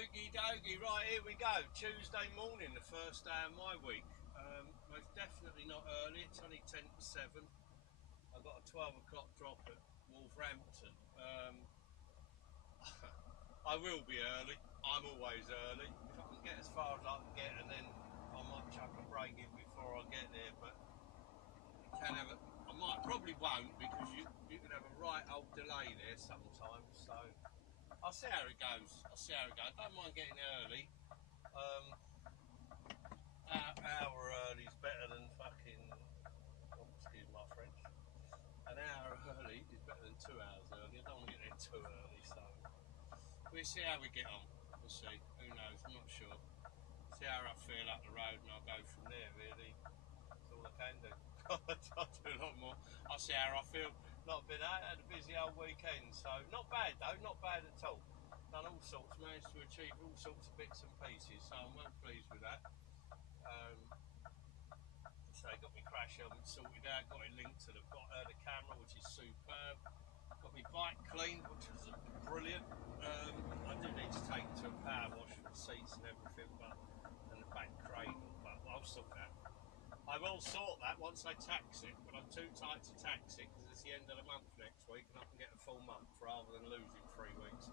Okie dokie, right, here we go. Tuesday morning, the first day of my week. Most definitely not early, it's only 10 to 7. I've got a 12 o'clock drop at Wolverhampton. I will be early, I'm always early. If I can get as far as I can get, and then I might chuck a break in before I get there, but you can have I probably won't, because you can have a right old delay there sometimes, so I'll see how it goes. I don't mind getting early. Hour early is better than fucking, excuse my French. An hour early is better than 2 hours early. I don't want to get there too early, so we'll see how we get on. We'll see. Who knows? I'm not sure. See how I feel up the road, and I'll go from there. Really, that's all I can do. I'll do a lot more. I'll see how I feel. Not been out, had a busy old weekend, so not bad though, not bad at all. Done all sorts, managed to achieve all sorts of bits and pieces, so I'm well pleased with that. So got my crash helmet sorted out, got it linked to the camera, which is superb. Got my bike cleaned, which was brilliant. I do need to take it to a power wash for the seats and everything, and the back cradle, but I'll sort that. I will sort that once I tax it, but I'm too tight to tax it because it's the end of the month next week and I can get a full month rather than losing 3 weeks.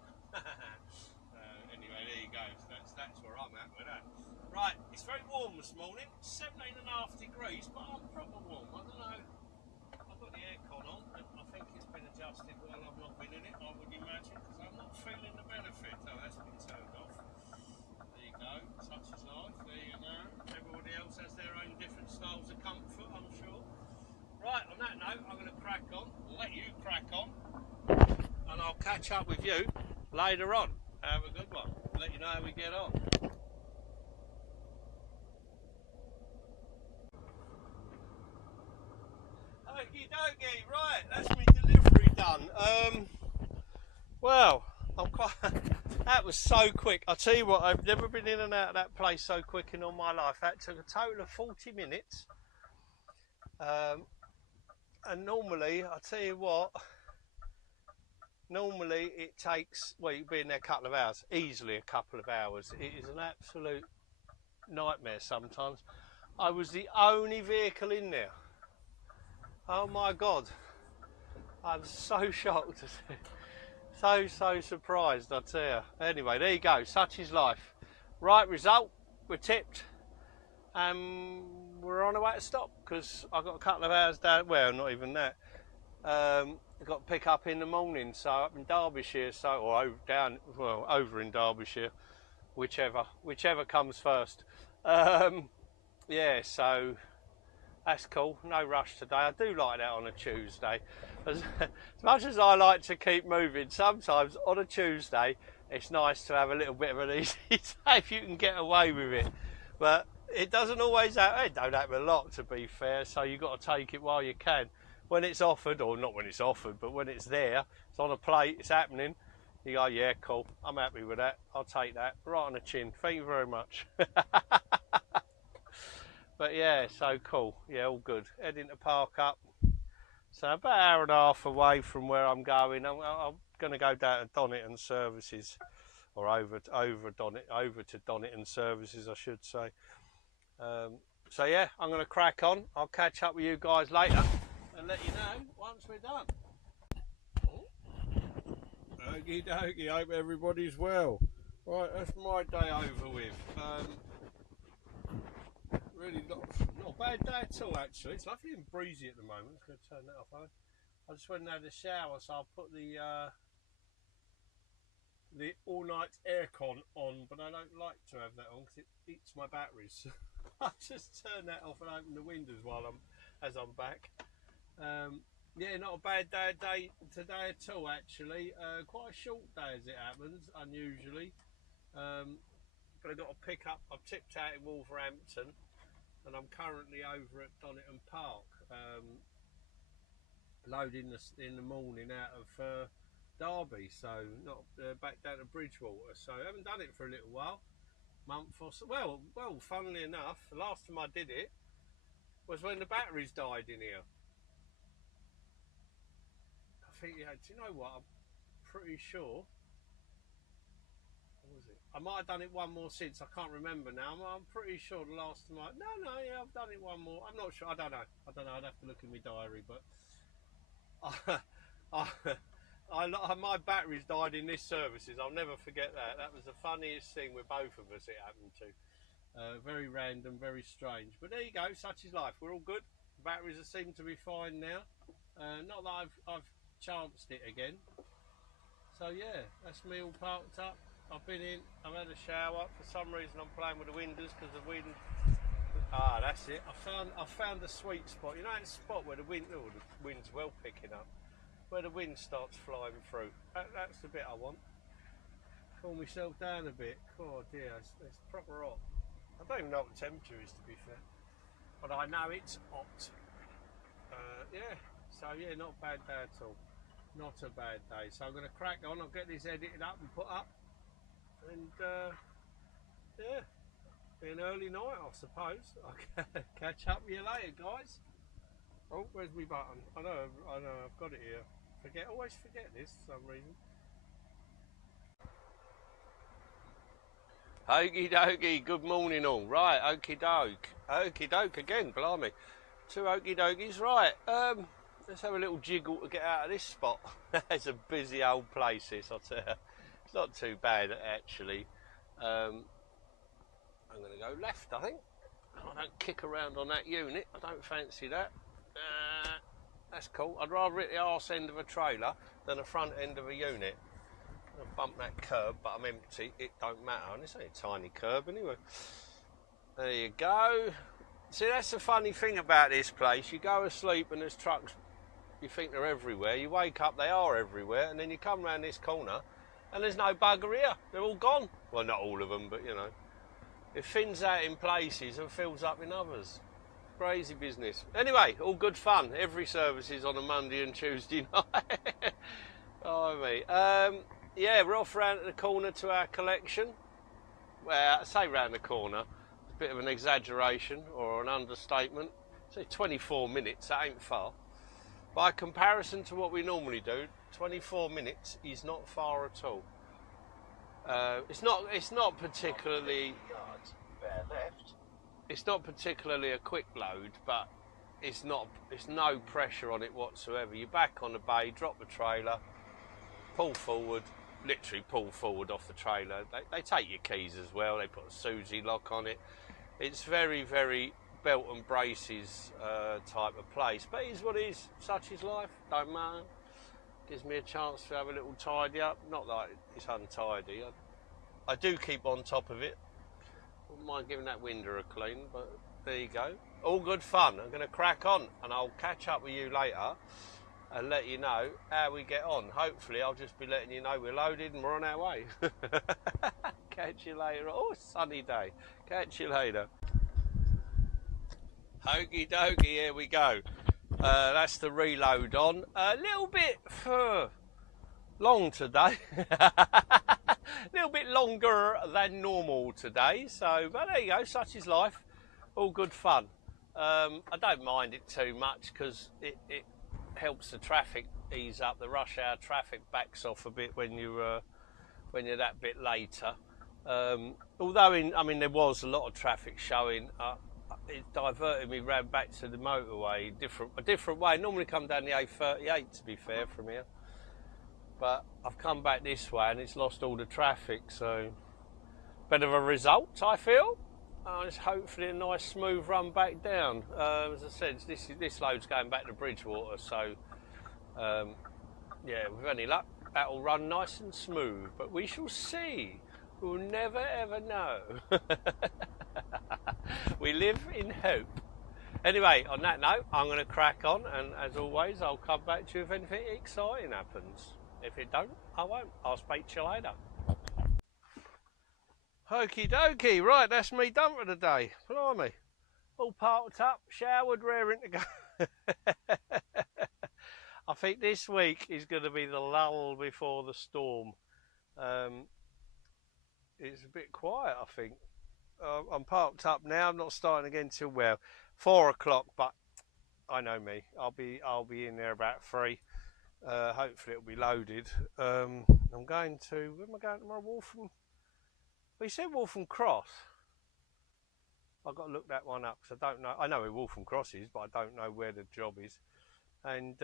Anyway, there you go. So that's where I'm at with that. Right, it's very warm this morning, 17.5 degrees, but I'm proper warm. I don't know. I've got the aircon on, and I think it's been adjusted while I've not been in it, I would imagine, because I'm not feeling the benefit. Oh, that's been turned off. There you go. Such is life. There you go. Everybody else has their own different styles of comfort, I'm sure. Right, on that note, I'm going to crack on, let you crack on, and I'll catch up with you later on. Have a good one. Let you know how we get on. Okie dokie, right, that's my delivery done. Well, I'm quite. That was so quick. I tell you what, I've never been in and out of that place so quick in all my life. That took a total of 40 minutes. And normally, I tell you what, normally it takes, well, you've been there a couple of hours, easily a couple of hours. It is an absolute nightmare sometimes. I was the only vehicle in there. Oh my God, I'm so shocked. So surprised, I tell you. Anyway, there you go, such is life. Right result, we're tipped, and we're on our way to stop, because I've got a couple of hours down, well, not even that. I've got to pick up in the morning, so up in Derbyshire, or over in Derbyshire, whichever comes first. Yeah, so that's cool, no rush today. I do like that on a Tuesday. As much as I like to keep moving, sometimes on a Tuesday it's nice to have a little bit of an easy day if you can get away with it. But it doesn't always happen. It don't happen a lot, to be fair, so you've got to take it while you can. When it's offered, or not when it's offered, but when it's there, it's on a plate, it's happening, you go, yeah, cool, I'm happy with that, I'll take that, right on the chin, thank you very much. But yeah, so cool, yeah, all good. Heading to park up, so about an hour and a half away from where I'm going. I'm going to go down to Donington Services, or over to Donington Services, I should say. So yeah, I'm going to crack on. I'll catch up with you guys later and let you know once we're done. Okie dokie, hope everybody's well. Right, that's my day over with. Really not a bad day at all, actually. It's lovely and breezy at the moment. I'm just going to turn that off. I just went and had a shower, so I'll put the all-night aircon on, but I don't like to have that on because it eats my batteries. I'll just turn that off and open the windows as I'm back. Yeah, not a bad day today at all, actually. Quite a short day as it happens, unusually. But I've got to pick up. I've tipped out in Wolverhampton, and I'm currently over at Donington Park, loading in the morning out of Derby, so not back down to Bridgewater. So I haven't done it for a little while, month or so. Well, funnily enough, the last time I did it was when the batteries died in here. I think, yeah, do you know what? I'm pretty sure was it? I might have done it one more since. I can't remember now. I'm pretty sure the last time no, yeah, I've done it one more. I'm not sure. I don't know. I'd have to look in my diary, but my batteries died in this services. I'll never forget that. That was the funniest thing with both of us it happened to. Very random, very strange. But there you go, such is life. We're all good. Batteries seem to be fine now. Not that I've chanced it again. So yeah, that's me all parked up. I've been in, I've had a shower. For some reason I'm playing with the windows because the wind. Ah, that's it. I found the sweet spot. You know that spot where the wind's well picking up, where the wind starts flying through. That's the bit I want. Cool myself down a bit. Oh dear, it's proper hot. I don't even know what the temperature is, to be fair, but I know it's hot. Yeah, so yeah, not a bad day at all. Not a bad day. So I'm going to crack on. I'll get this edited up and put up, and yeah, be an early night, I suppose. I'll catch up with you later, guys. Oh, where's my button? I know, I've got it here. Always forget this for some reason. Okie dokie, good morning all. Right, okie doke again, blimey. 2 okie dokies, right. Let's have a little jiggle to get out of this spot. It's a busy old place this, I'll tell you. It's not too bad actually. I'm going to go left, I think. I don't kick around on that unit, I don't fancy that. That's cool. I'd rather hit the arse end of a trailer than the front end of a unit. I'll bump that curb, but I'm empty, it don't matter, and it's only a tiny curb anyway. There you go. See, that's the funny thing about this place. You go asleep and there's trucks, you think they're everywhere. You wake up, they are everywhere, and then you come round this corner and there's no bugger here. They're all gone. Well, not all of them, but you know. It thins out in places and fills up in others. Crazy business. Anyway, all good fun. Every service is on a Monday and Tuesday night. Oh, mate. Yeah, we're off round the corner to our collection. Well, I say round the corner. A bit of an exaggeration or an understatement. Say 24 minutes, that ain't far. By comparison to what we normally do, 24 minutes is not far at all. It's not particularly. It's not particularly a quick load, but it's no pressure on it whatsoever. You're back on the bay, drop the trailer, pull forward, literally pull forward off the trailer. They take your keys as well. They put a Susie lock on it. It's very, very belt and braces type of place, but it is what it is. Such is life. Don't matter. Gives me a chance to have a little tidy up. Not that it's untidy. I do keep on top of it. Wouldn't mind giving that window a clean, but there you go. All good fun. I'm going to crack on, and I'll catch up with you later and let you know how we get on. Hopefully, I'll just be letting you know we're loaded and we're on our way. Catch you later. Oh, sunny day. Catch you later. Okie dokie, here we go. That's the reload on. A little bit long today. A little bit longer than normal today. So, but there you go. Such is life. All good fun. I don't mind it too much because it helps the traffic ease up. The rush hour traffic backs off a bit when you're that bit later. Although there was a lot of traffic showing. It diverted me round back to the motorway, a different way. I normally come down the A38 to be fair from here, but I've come back this way and it's lost all the traffic. So, bit of a result, I feel. It's hopefully a nice smooth run back down. As I said, this load's going back to Bridgewater, so yeah, with any luck, that'll run nice and smooth. But we shall see. We'll never ever know. We live in hope. Anyway, on that note, I'm going to crack on, and as always, I'll come back to you if anything exciting happens. If it don't, I won't. I'll speak to you later. Okie dokie, right, that's me done for the day. Blimey. All parked up, showered, raring to go. I think this week is going to be the lull before the storm. It's a bit quiet, I think. I'm parked up now. I'm not starting again till 4 o'clock, but I know me. I'll be in there about 3. Hopefully it'll be loaded. I'm going to. Where am I going tomorrow? Waltham. he said Waltham Cross. I've got to look that one up because I don't know. I know where Waltham Cross is, but I don't know where the job is. And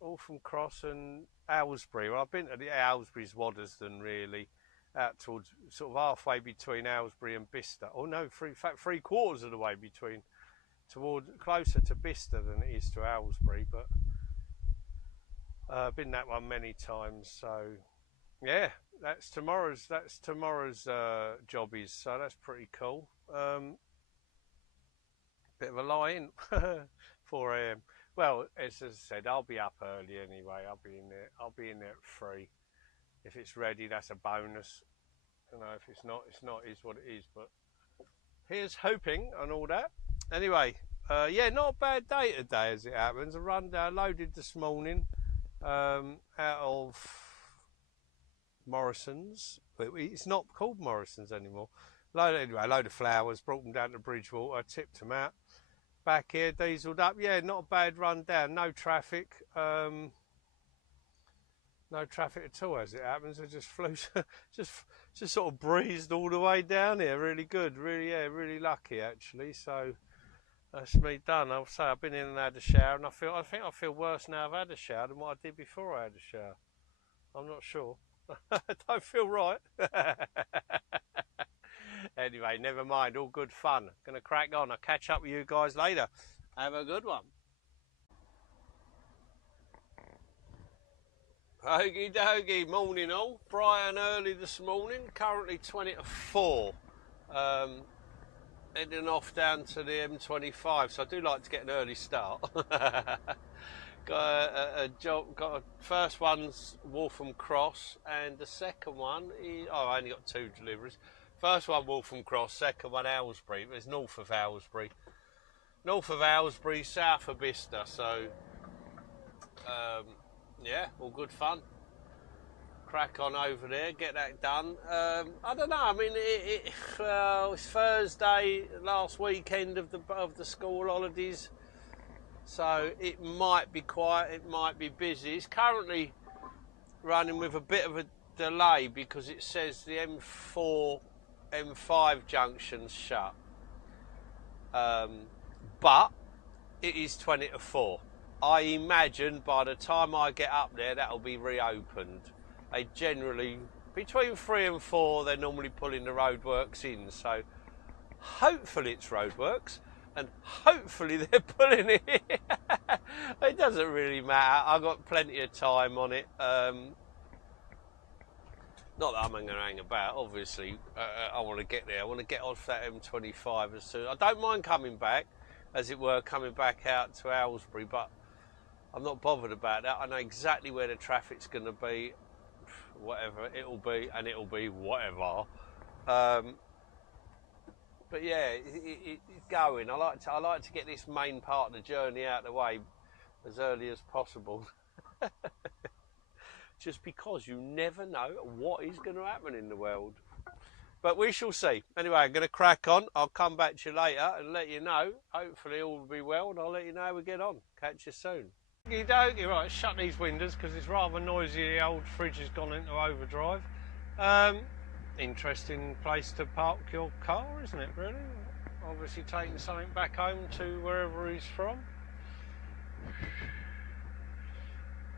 Waltham Cross and Aylesbury. Well, I've been to the Aylesbury's Waddesdon, really, out towards sort of halfway between Aylesbury and Bicester. Oh no, in fact, 3/4 of the way between, closer to Bicester than it is to Aylesbury. But I've been that one many times. So yeah, that's tomorrow's jobbies. So that's pretty cool. Bit of a lie-in, 4 AM. Well, as I said, I'll be up early anyway. I'll be in there at 3. If it's ready, that's a bonus. You know, if it's not, it is what it is. But here's hoping and all that. Anyway, yeah, not a bad day today as it happens. A rundown loaded this morning out of Morrison's. But it's not called Morrison's anymore. Anyway, a load of flowers, brought them down to Bridgewater, tipped them out. Back here, dieselled up. Yeah, not a bad run down. No traffic. No traffic at all as it happens. I just flew, just sort of breezed all the way down here. Really good. Really, yeah, really lucky actually. So that's me done. I'll say I've been in and had a shower, and I think I feel worse now I've had a shower than what I did before I had a shower. I'm not sure. I don't feel right. Anyway, never mind, all good fun. Gonna crack on. I'll catch up with you guys later. Have a good one. Okie dokie, morning all. Bright and early this morning, currently 20 to 4. Heading off down to the M25, so I do like to get an early start. Got a job. Got a first one's Waltham Cross, and the second one is, I only got 2 deliveries. First one Waltham Cross, second one Aylesbury. It's north of Aylesbury. North of Aylesbury, south of Bicester. So, yeah, all good fun. Crack on over there, get that done. I don't know. I mean, it's Thursday, last weekend of the school holidays, so it might be quiet. It might be busy. It's currently running with a bit of a delay because it says the M4, M5 junction's shut. But it is 20 to 4. I imagine by the time I get up there, that'll be reopened. They generally, between 3 and 4, they're normally pulling the roadworks in. So hopefully it's roadworks, and hopefully they're pulling it in. It doesn't really matter. I've got plenty of time on it. Not that I'm going to hang about, obviously. I want to get there. I want to get off that M25 as soon. I don't mind coming back, as it were, coming back out to Aylesbury, but I'm not bothered about that. I know exactly where the traffic's going to be, whatever it'll be, and it'll be whatever. But yeah, it's going. I like to get this main part of the journey out of the way as early as possible. Just because you never know what is going to happen in the world. But we shall see. Anyway, I'm going to crack on. I'll come back to you later and let you know. Hopefully all will be well, and I'll let you know how we get on. Catch you soon. Okie dokie. Right, shut these windows because it's rather noisy. The old fridge has gone into overdrive. Interesting place to park your car, isn't it, really? Obviously taking something back home to wherever he's from.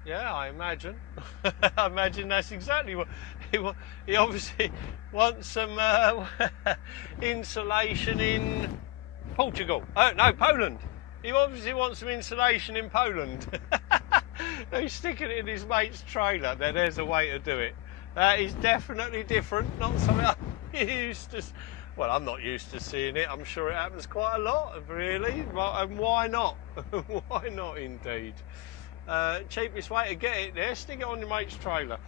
Yeah, I imagine. I imagine that's exactly what he obviously wants some insulation in Portugal. Oh no, Poland. He obviously wants some insulation in Poland. He's sticking it in his mate's trailer. There's a way to do it. That is definitely different. Not something I'm used to. Well, I'm not used to seeing it. I'm sure it happens quite a lot, really. And why not? Why not, indeed? Cheapest way to get it there, stick it on your mate's trailer.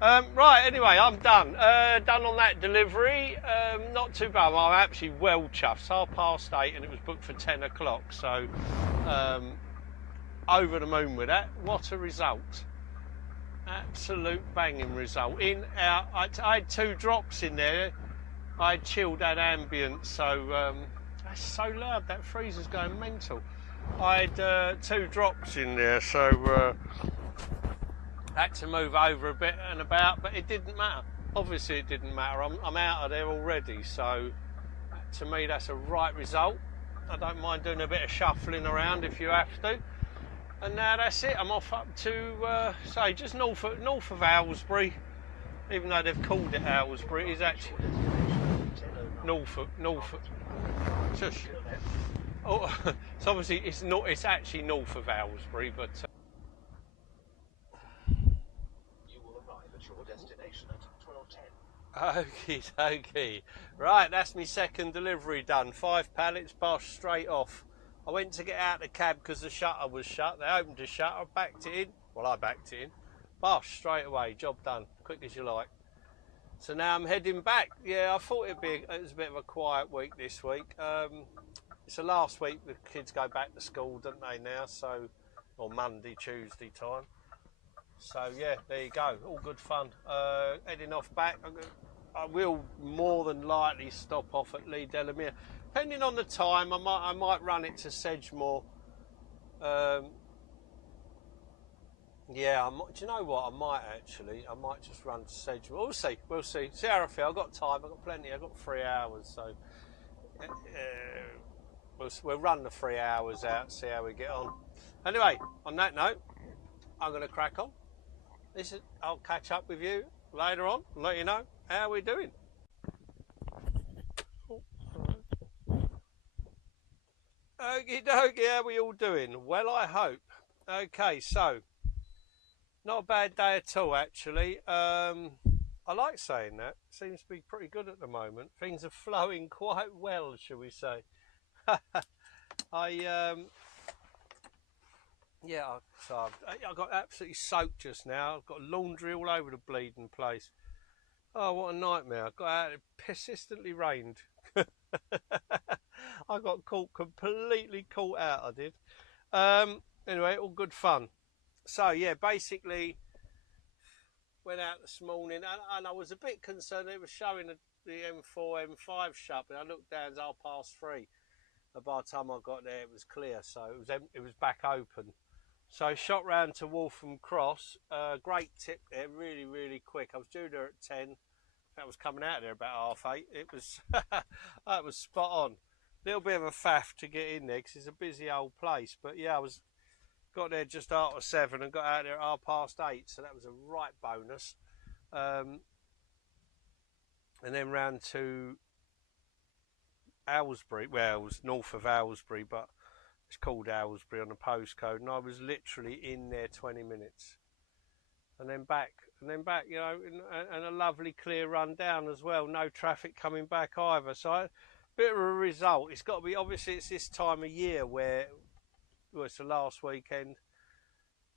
Right, anyway, I'm done. Done on that delivery. Not too bad. I'm actually well chuffed. It's 8:30 and it was booked for 10 o'clock. So, over the moon with that. What a result. Absolute banging result. In, out. I had 2 drops in there. I had chilled that ambient. So, that's so loud. That freezer's going mental. I had 2 drops in there, so had to move over a bit and about, but it didn't matter. obviously it didn't matter. I'm out of there already, so to me that's a right result. I don't mind doing a bit of shuffling around if you have to. And now that's it. I'm off up to say just north of Aylesbury, even though they've called it Aylesbury. It's actually north. Shush. Oh, so obviously it's not. It's actually north of Aylesbury, but. You will arrive at your destination at 12:10. Okay. Right, that's my second delivery done. 5 pallets, bosh, straight off. I went to get out the cab because the shutter was shut. They opened the shutter, backed it in. Well, I backed it in. Bosh, straight away, job done, quick as you like. So now I'm heading back. Yeah, I thought it was a bit of a quiet week this week. It's the last week the kids go back to school, don't they now? So, or Monday, Tuesday time. So yeah, there you go. All good fun. Heading off back. I will more than likely stop off at Lee Delamere. Depending on the time, I might run it to Sedgemoor. Yeah, do you know what? I might just run to Sedgemoor. We'll see. See how I feel. I've got time. I've got plenty. I've got 3 hours, so we'll run the 3 hours out. See how we get on. Anyway, on that note, I'm going to crack on. I'll catch up with you later on and let you know how we're doing. Okie dokie, how we all doing? Well, I hope. Okay, so not a bad day at all, actually. I like saying that. Seems to be pretty good at the moment. Things are flowing quite well, shall we say. I got absolutely soaked just now. I've got laundry all over the bleeding place. Oh, what a nightmare. I got out, it persistently rained. I got completely caught out, I did. Anyway, all good fun. So, yeah, basically, went out this morning, and I was a bit concerned. It was showing the M4, M5 shut, but I looked down, it's 3:30. And by the time I got there, it was clear, so it was back open. So, shot round to Waltham Cross. Great tip there, really, really quick. I was due there at 10. I was coming out there about 8:30. It was, that was spot on. Little bit of a faff to get in there because it's a busy old place. But yeah, got there just after 7 and got out there at 8:30. So that was a right bonus. And then round to Aylesbury. Well, it was north of Aylesbury, but it's called Aylesbury on the postcode. And I was literally in there 20 minutes. And then back, you know, and a lovely clear run down as well. No traffic coming back either. So bit of a result. It's got to be, obviously it's this time of year where, well, it's the last weekend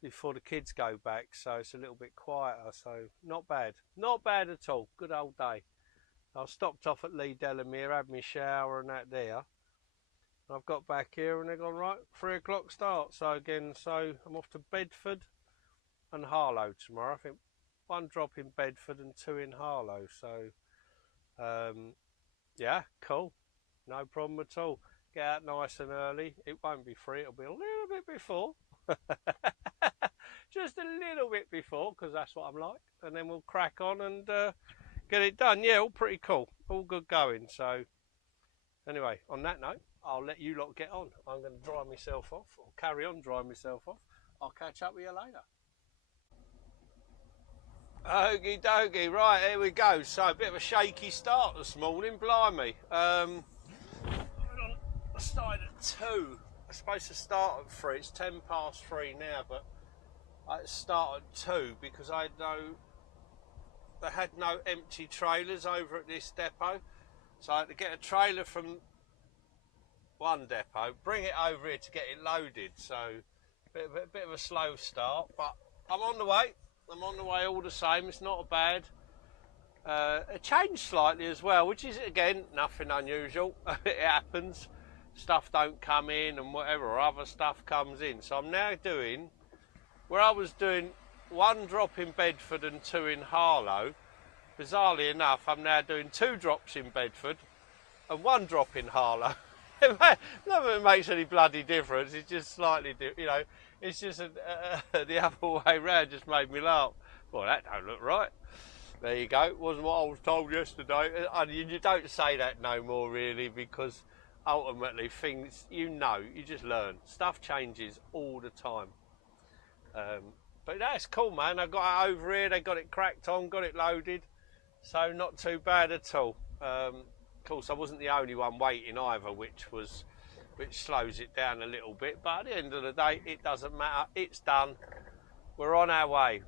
before the kids go back, so it's a little bit quieter. So not bad at all. Good old day. I stopped off at Lee Delamere, had my shower and that there. I've got back here and they've gone, right, 3 o'clock start. So again, so I'm off to Bedford and Harlow tomorrow. I think 1 drop in Bedford and 2 in Harlow. So yeah, cool. No problem at all. Get out nice and early. It won't be free. It'll be a little bit before. Just a little bit before, because that's what I'm like. And then we'll crack on and get it done. Yeah, all pretty cool. All good going. So anyway, on that note, I'll let you lot get on. I'm going to dry myself off, or carry on drying myself off. I'll catch up with you later. Okie dokie, right, here we go. So a bit of a shaky start this morning, blimey. I started at 2. I'm supposed to start at 3. It's 3:10 now, but I started at 2 because they had no empty trailers over at this depot. So I had to get a trailer from one depot, bring it over here to get it loaded. So a bit of a slow start, but I'm on the way. I'm on the way all the same. It's not bad. It changed slightly as well, which is, again, nothing unusual. It happens. Stuff don't come in and whatever, other stuff comes in. So I'm now doing, where I was doing 1 drop in Bedford and 2 in Harlow, bizarrely enough, I'm now doing 2 drops in Bedford and 1 drop in Harlow. Nothing makes any bloody difference. It's just slightly, you know, it's just the other way round just made me laugh. Well, that don't look right. There you go. It wasn't what I was told yesterday. And you don't say that no more, really, because ultimately things, you just learn. Stuff changes all the time. But that's cool, man. I got it over here. They got it cracked on, got it loaded. So not too bad at all. Of course, I wasn't the only one waiting either, which slows it down a little bit. But at the end of the day, it doesn't matter. It's done. We're on our way.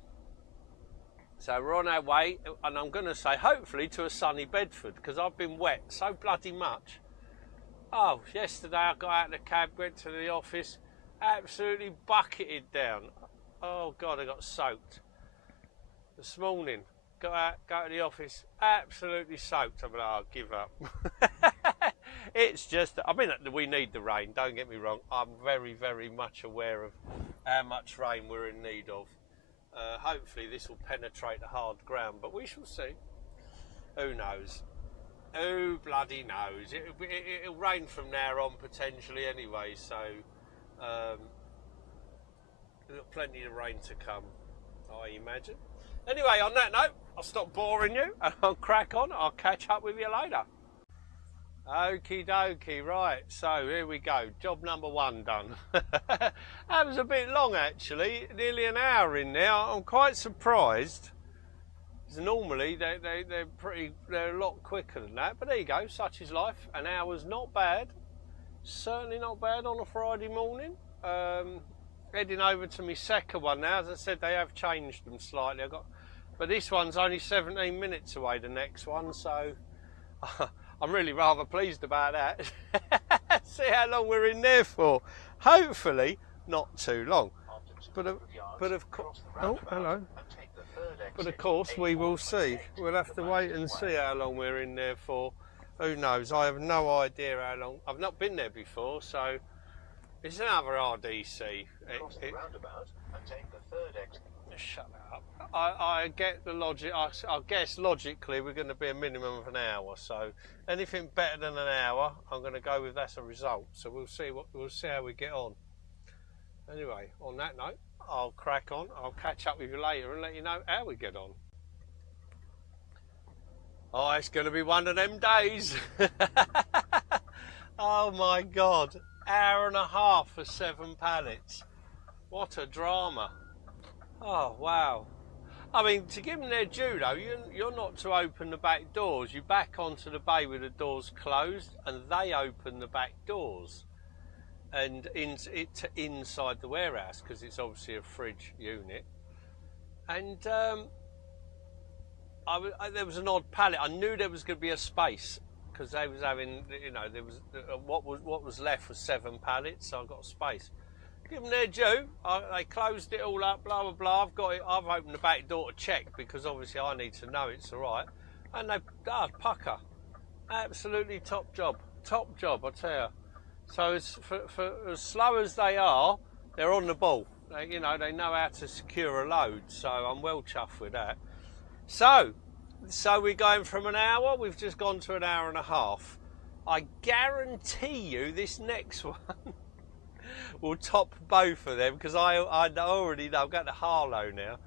So we're on our way, and I'm going to say hopefully to a sunny Bedford, because I've been wet so bloody much. Oh, yesterday I got out of the cab, went to the office, absolutely bucketed down. Oh God, I got soaked. This morning, got out, go to the office, absolutely soaked. I'm like, I'll give up. It's just, I mean, we need the rain, don't get me wrong. I'm very, very much aware of how much rain we're in need of. Hopefully this will penetrate the hard ground, but we shall see. Who knows? Who bloody knows? It'll rain from now on potentially anyway, so we've got plenty of rain to come, I imagine. Anyway, on that note, I'll stop boring you and I'll crack on. I'll catch up with you later. Okie dokie, right, so here we go, job number 1 done. That was a bit long actually, nearly an hour in there. I'm quite surprised, because normally they're a lot quicker than that, but there you go, such is life. An hour's not bad, certainly not bad on a Friday morning. Heading over to my second one now. As I said, they have changed them slightly. But this one's only 17 minutes away, the next one, so I'm really rather pleased about that. See how long we're in there for. Hopefully not too long. But of course, oh hello. But of course we will see. We'll have to wait and see how long we're in there for. Who knows? I have no idea how long. I've not been there before, so it's another RDC. Cross the roundabout and take the third exit. Shut up. I get the logic. I guess logically we're going to be a minimum of an hour. So anything better than an hour, I'm going to go with that's a result. So we'll see how we get on. Anyway, on that note, I'll crack on. I'll catch up with you later and let you know how we get on. Oh, it's going to be one of them days. Oh my God. Hour and a half for 7 pallets. What a drama. Oh, wow. I mean, to give them their due, though, you're not to open the back doors. You back onto the bay with the doors closed, and they open the back doors and inside the warehouse, because it's obviously a fridge unit. And there was an odd pallet. I knew there was going to be a space, because they was having, there was what was left was 7 pallets, so I got a space. Give them their due. They closed it all up, blah blah blah. I've opened the back door to check, because obviously I need to know it's all right. And pucker, absolutely top job, I tell you. So for as slow as they are, they're on the ball. They know how to secure a load. So I'm well chuffed with that. So we're going from an hour. We've just gone to an hour and a half. I guarantee you this next one will top both of them, because I already know. I've got the Harlow now,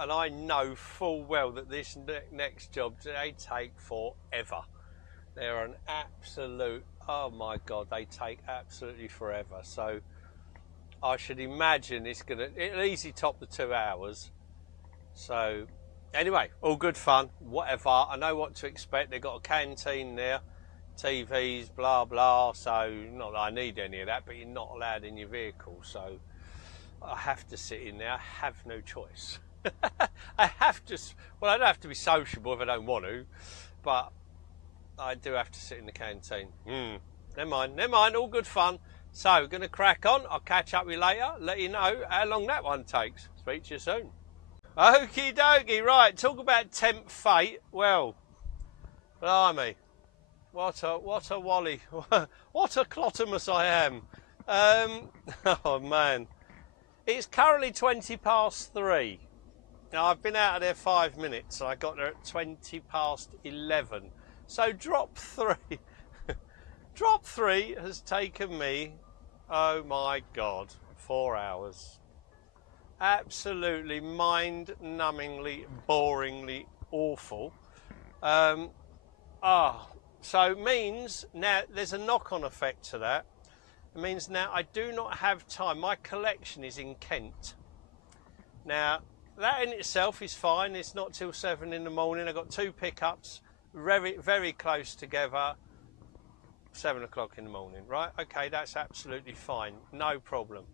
and I know full well that this next job, they take forever. They're an absolute, oh my God, they take absolutely forever. So I should imagine it'll easily top the 2 hours. So anyway, all good fun, whatever. I know what to expect. They've got a canteen there, TVs, blah blah, so not that I need any of that, but you're not allowed in your vehicle, so I have to sit in there. I have no choice. I don't have to be sociable if I don't want to, but I do have to sit in the canteen. Never mind, all good fun. So we're going to crack on. I'll catch up with you later, let you know how long that one takes. Speak to you soon. Okie dokie, right, talk about tempt fate. Well, blimey. What a wally. What a clottomus I am. Oh man. It's currently 3:20. Now I've been out of there 5 minutes. I got there at 11:20. So drop 3. Drop 3 has taken me, oh my God, 4 hours. Absolutely mind-numbingly, boringly awful. So it means now there's a knock-on effect to that. It means now I do not have time. My collection is in Kent. Now, that in itself is fine. It's not till 7 in the morning. I've got 2 pickups, very, very close together. 7 o'clock in the morning, right? Okay, that's absolutely fine. No problem.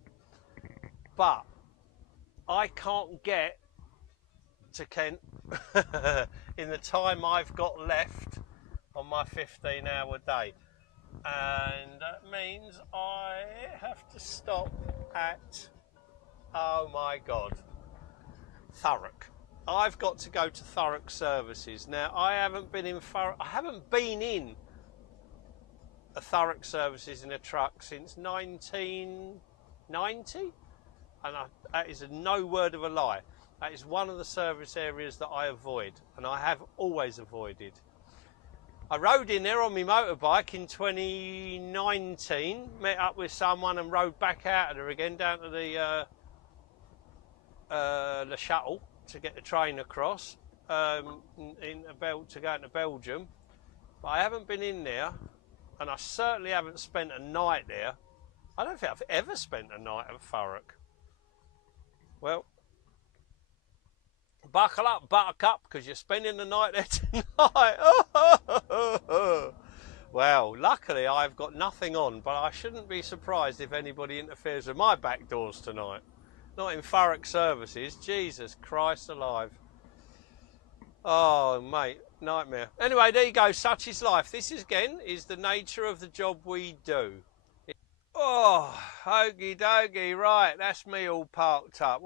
But I can't get to Kent in the time I've got left on my 15-hour day. And that means I have to stop at, oh my God, Thurrock. I've got to go to Thurrock Services. Now, I haven't been in a Thurrock Services in a truck since 1990, and that is no word of a lie. That is one of the service areas that I avoid, and I have always avoided. I rode in there on my motorbike in 2019, met up with someone and rode back out of there again down to the shuttle to get the train across to go into Belgium. But I haven't been in there, and I certainly haven't spent a night there. I don't think I've ever spent a night at Thurrock. Well, buckle up, buttercup, because you're spending the night there tonight. Well, luckily I've got nothing on, but I shouldn't be surprised if anybody interferes with my back doors tonight. Not in Thurrock Services. Jesus Christ alive. Oh, mate, nightmare. Anyway, there you go. Such is life. This again is the nature of the job we do. Oh, okie dokie. Right, that's me all parked up.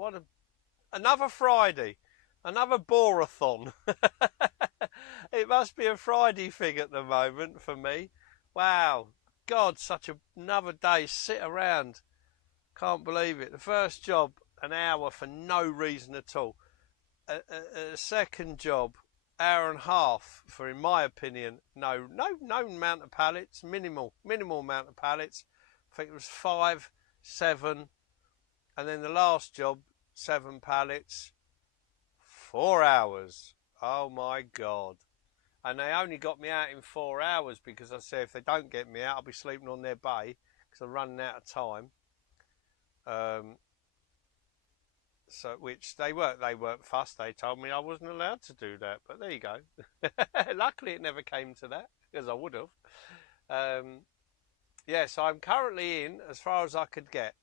Another Friday. Another borathon. It must be a Friday thing at the moment for me. Wow. God, another day. Sit around. Can't believe it. The first job, an hour for no reason at all. A second job, hour and a half for, in my opinion, no amount of pallets, minimal amount of pallets. I think it was 5, 7, and then the last job, 7 pallets, 4 hours. Oh my God. And they only got me out in 4 hours because I said if they don't get me out, I'll be sleeping on their bay because I'm running out of time. So which they weren't fussed. They told me I wasn't allowed to do that, but there you go. Luckily it never came to that, because I would have. Yes, I'm currently in, as far as I could get,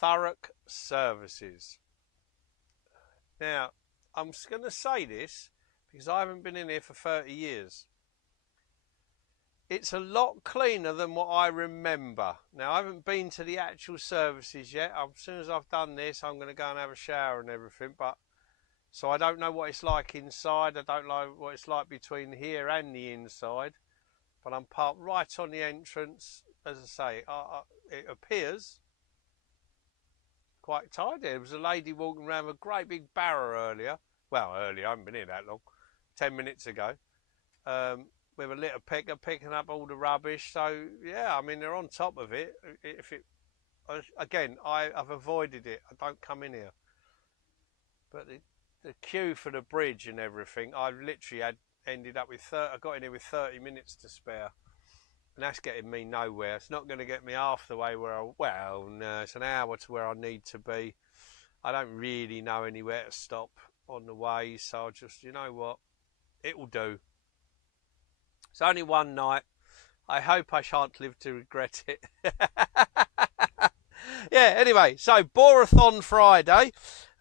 Thurrock Services. Now, I'm just going to say this because I haven't been in here for 30 years. It's a lot cleaner than what I remember. Now, I haven't been to the actual services yet. As soon as I've done this, I'm going to go and have a shower and everything. So I don't know what it's like inside. I don't know what it's like between here and the inside. But I'm parked right on the entrance. As I say, it appears quite tidy. There was a lady walking around with a great big barrow earlier. Well, earlier, I haven't been here that long. 10 minutes ago. With a litter picker picking up all the rubbish. So yeah, I mean, they're on top of it. Again, I've avoided it. I don't come in here. But the queue for the bridge and everything, I literally ended up with I got in here with 30 minutes to spare, and that's getting me nowhere. It's not going to get me half the way where no, it's an hour to where I need to be. I don't really know anywhere to stop on the way, so I'll just, you know what, it will do. It's only one night. I hope I shan't live to regret it. Yeah, anyway, so Thon Friday.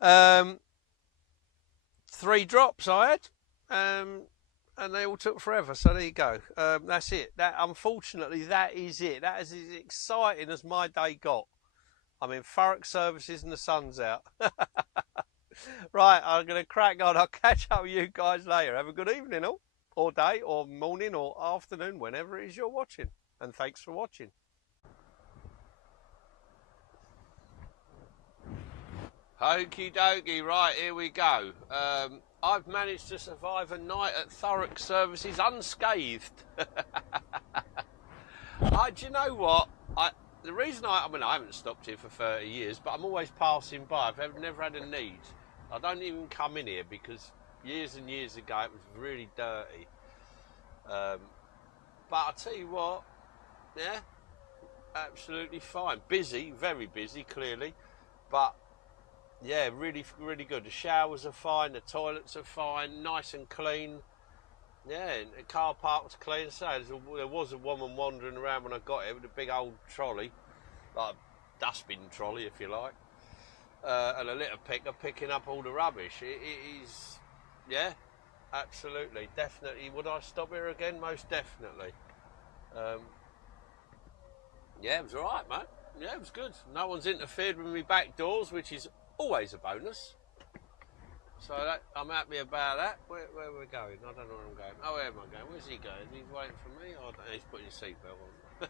3 drops I had. And they all took forever, so there you go. That's it. Unfortunately, that is it. That is as exciting as my day got. I'm in Thurrock Services and the sun's out. Right, I'm going to crack on. I'll catch up with you guys later. Have a good evening, all. Or day, or morning, or afternoon, whenever it is you're watching. And thanks for watching. Okie dokie, right, here we go. I've managed to survive a night at Thurrock Services unscathed. Do you know what? the reason I mean, I haven't stopped here for 30 years, but I'm always passing by. I've never had a need. I don't even come in here because years and years ago it was really dirty. But I'll tell you what, yeah, absolutely fine. Busy, very busy, clearly, but yeah, really, really good. The showers are fine, the toilets are fine, nice and clean. Yeah, and the car park was clean. So there was a woman wandering around when I got here with a big old trolley, like a dustbin trolley, if you like, and a litter picker picking up all the rubbish. It is, yeah, absolutely, definitely. Would I stop here again? Most definitely. Yeah, it was all right, mate. Yeah, it was good. No one's interfered with me back doors, which is always a bonus. So I'm happy about that. Where are we going? I don't know where I'm going. Oh, where am I going? Where's he going? He's waiting for me? Oh, he's putting his seatbelt on.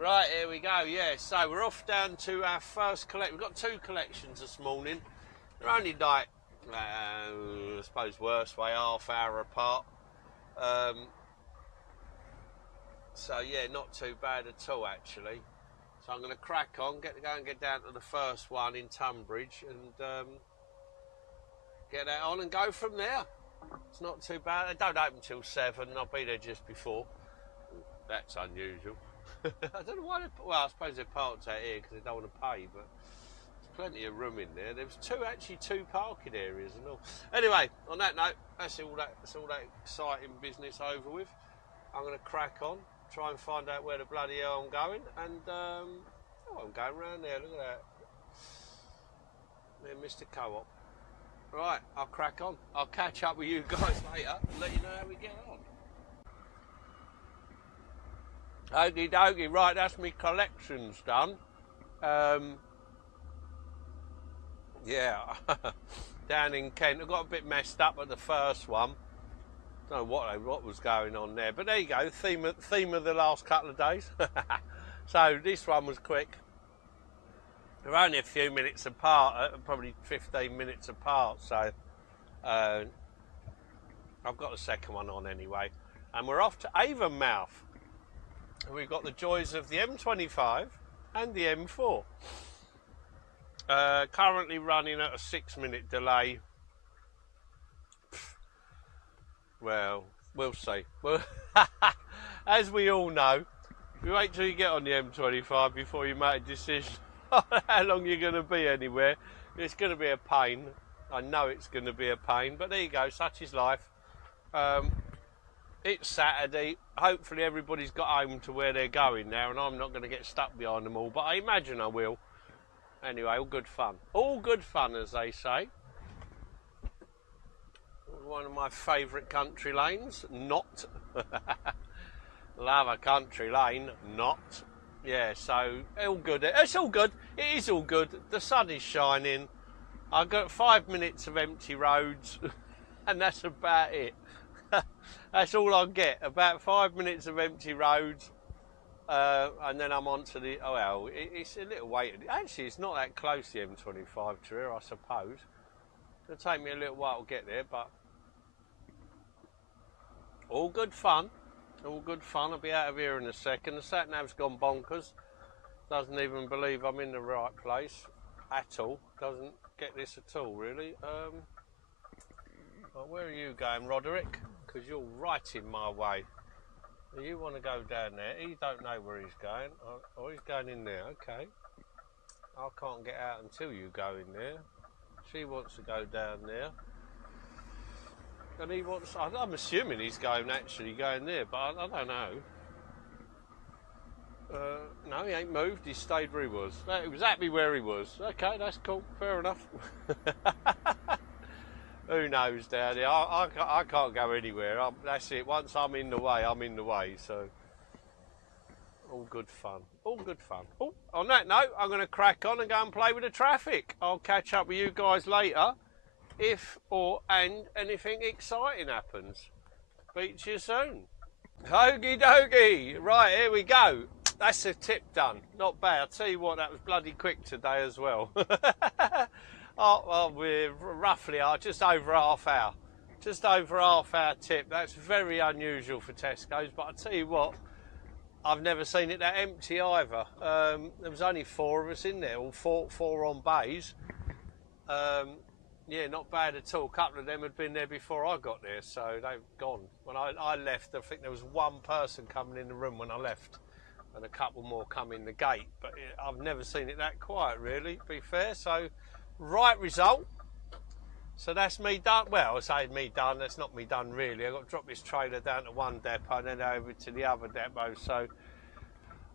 Right, here we go. Yeah, so we're off down to our first collection. We've got 2 collections this morning. They're only like, I suppose worst way, half hour apart. So yeah, not too bad at all actually. So I'm going to crack on, go and get down to the first one in Tunbridge and get that on and go from there. It's not too bad. They don't open till 7. I'll be there just before. That's unusual. I don't know why well, I suppose they're parked out here because they don't want to pay, but there's plenty of room in there. There was 2 parking areas and all. Anyway, on that note, that's all that exciting business over with. I'm going to crack on, try and find out where the bloody hell I'm going, and I'm going round there. Look at that. There, Mr. Co-op. Right, I'll crack on. I'll catch up with you guys later and let you know how we get on. Okie dokie, right, that's my collections done. Yeah, down in Kent, I got a bit messed up at the first one. Don't know what was going on there, but there you go, theme of the last couple of days. So this one was quick. They're only a few minutes apart, probably 15 minutes apart, so I've got the second one on anyway. And we're off to Avonmouth. We've got the joys of the M25 and the M4. Currently running at a 6-minute delay. Well, we'll see. Well, as we all know, you wait till you get on the M25 before you make a decision on how long you're going to be anywhere. It's going to be a pain. I know it's going to be a pain, but there you go, such is life. It's Saturday. Hopefully everybody's got home to where they're going now, and I'm not going to get stuck behind them all, but I imagine I will. Anyway, all good fun. All good fun, as they say. One of my favourite country lanes. Not. Love a country lane. Not. Yeah, so all good. It's all good. It is all good. The sun is shining. I've got 5 minutes of empty roads, and that's about it. That's all I get. About 5 minutes of empty roads, and then I'm on to the. Oh well, it's a little way. Actually, it's not that close, the M25 to here, I suppose. It'll take me a little while to get there, but all good fun. All good fun. I'll be out of here in a second. The sat-nav's gone bonkers. Doesn't even believe I'm in the right place at all. Doesn't get this at all, really. Well, where are you going, Roderick? Because you're right in my way. You want to go down there. He don't know where he's going. Oh, he's going in there. Okay. I can't get out until you go in there. She wants to go down there. And he wants... I'm assuming he's actually going there, but I don't know. No, he ain't moved. He stayed where he was. He was happy where he was. Okay, that's cool. Fair enough. Who knows down there? I can't go anywhere. That's it. Once I'm in the way, I'm in the way. So, all good fun. All good fun. Oh, on that note, I'm going to crack on and go and play with the traffic. I'll catch up with you guys later if and anything exciting happens. Speak to you soon. Okie dokie. Right, here we go. That's a tip done. Not bad. I'll tell you what, that was bloody quick today as well. Well, we're roughly just over half hour. Just over half hour tip. That's very unusual for Tesco's, but I'll tell you what, I've never seen it that empty either. There was only 4 of us in there, all four on bays. Yeah, not bad at all. A couple of them had been there before I got there, so they've gone. When I left, I think there was 1 person coming in the room when I left, and a couple more come in the gate. But I've never seen it that quiet, really, to be fair. So, right result. So that's me done. Well, I say me done. That's not me done, really. I've got to drop this trailer down to one depot and then over to the other depot. So,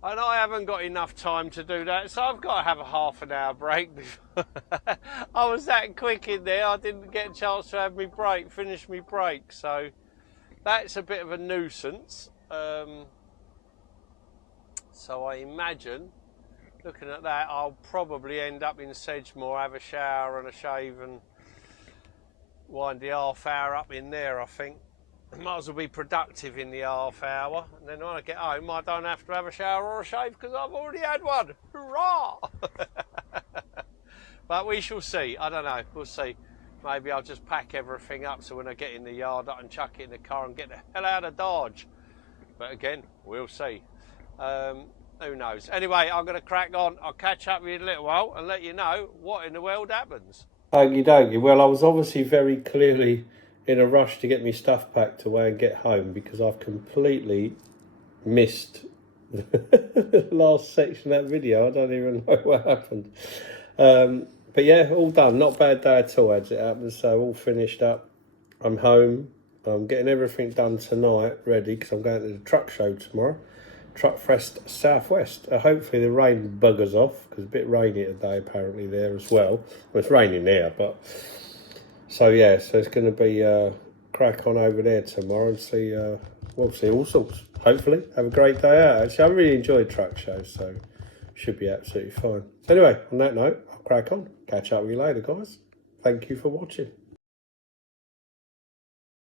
and I haven't got enough time to do that, so I've got to have a half an hour break. I was that quick in there, I didn't get a chance to have me break, finish me break. So that's a bit of a nuisance. So I imagine, looking at that, I'll probably end up in Sedgemoor, have a shower and a shave and wind the half hour up in there, I think. Might as well be productive in the half hour, and then when I get home I don't have to have a shower or a shave because I've already had one. Hurrah! But we shall see. I don't know, we'll see. Maybe I'll just pack everything up so when I get in the yard I can chuck it in the car and get the hell out of Dodge. But again, we'll see. Who knows? Anyway, I'm going to crack on. I'll catch up with you in a little while and let you know what in the world happens. Okie dokie. Well, I was obviously very clearly in a rush to get my stuff packed away and get home because I've completely missed the last section of that video. I don't even know what happened. But yeah, all done. Not a bad day at all as it happens. So all finished up. I'm home. I'm getting everything done tonight, ready, because I'm going to the truck show tomorrow. Truck Fest Southwest. Hopefully the rain buggers off because it's a bit rainy today apparently there as well. Well, it's raining there, but... So yeah, so it's going to be crack on over there tomorrow and see, we'll see all sorts. Hopefully, have a great day out. Actually, I really enjoyed truck shows, so should be absolutely fine. So anyway, on that note, I'll crack on. Catch up with you later, guys. Thank you for watching.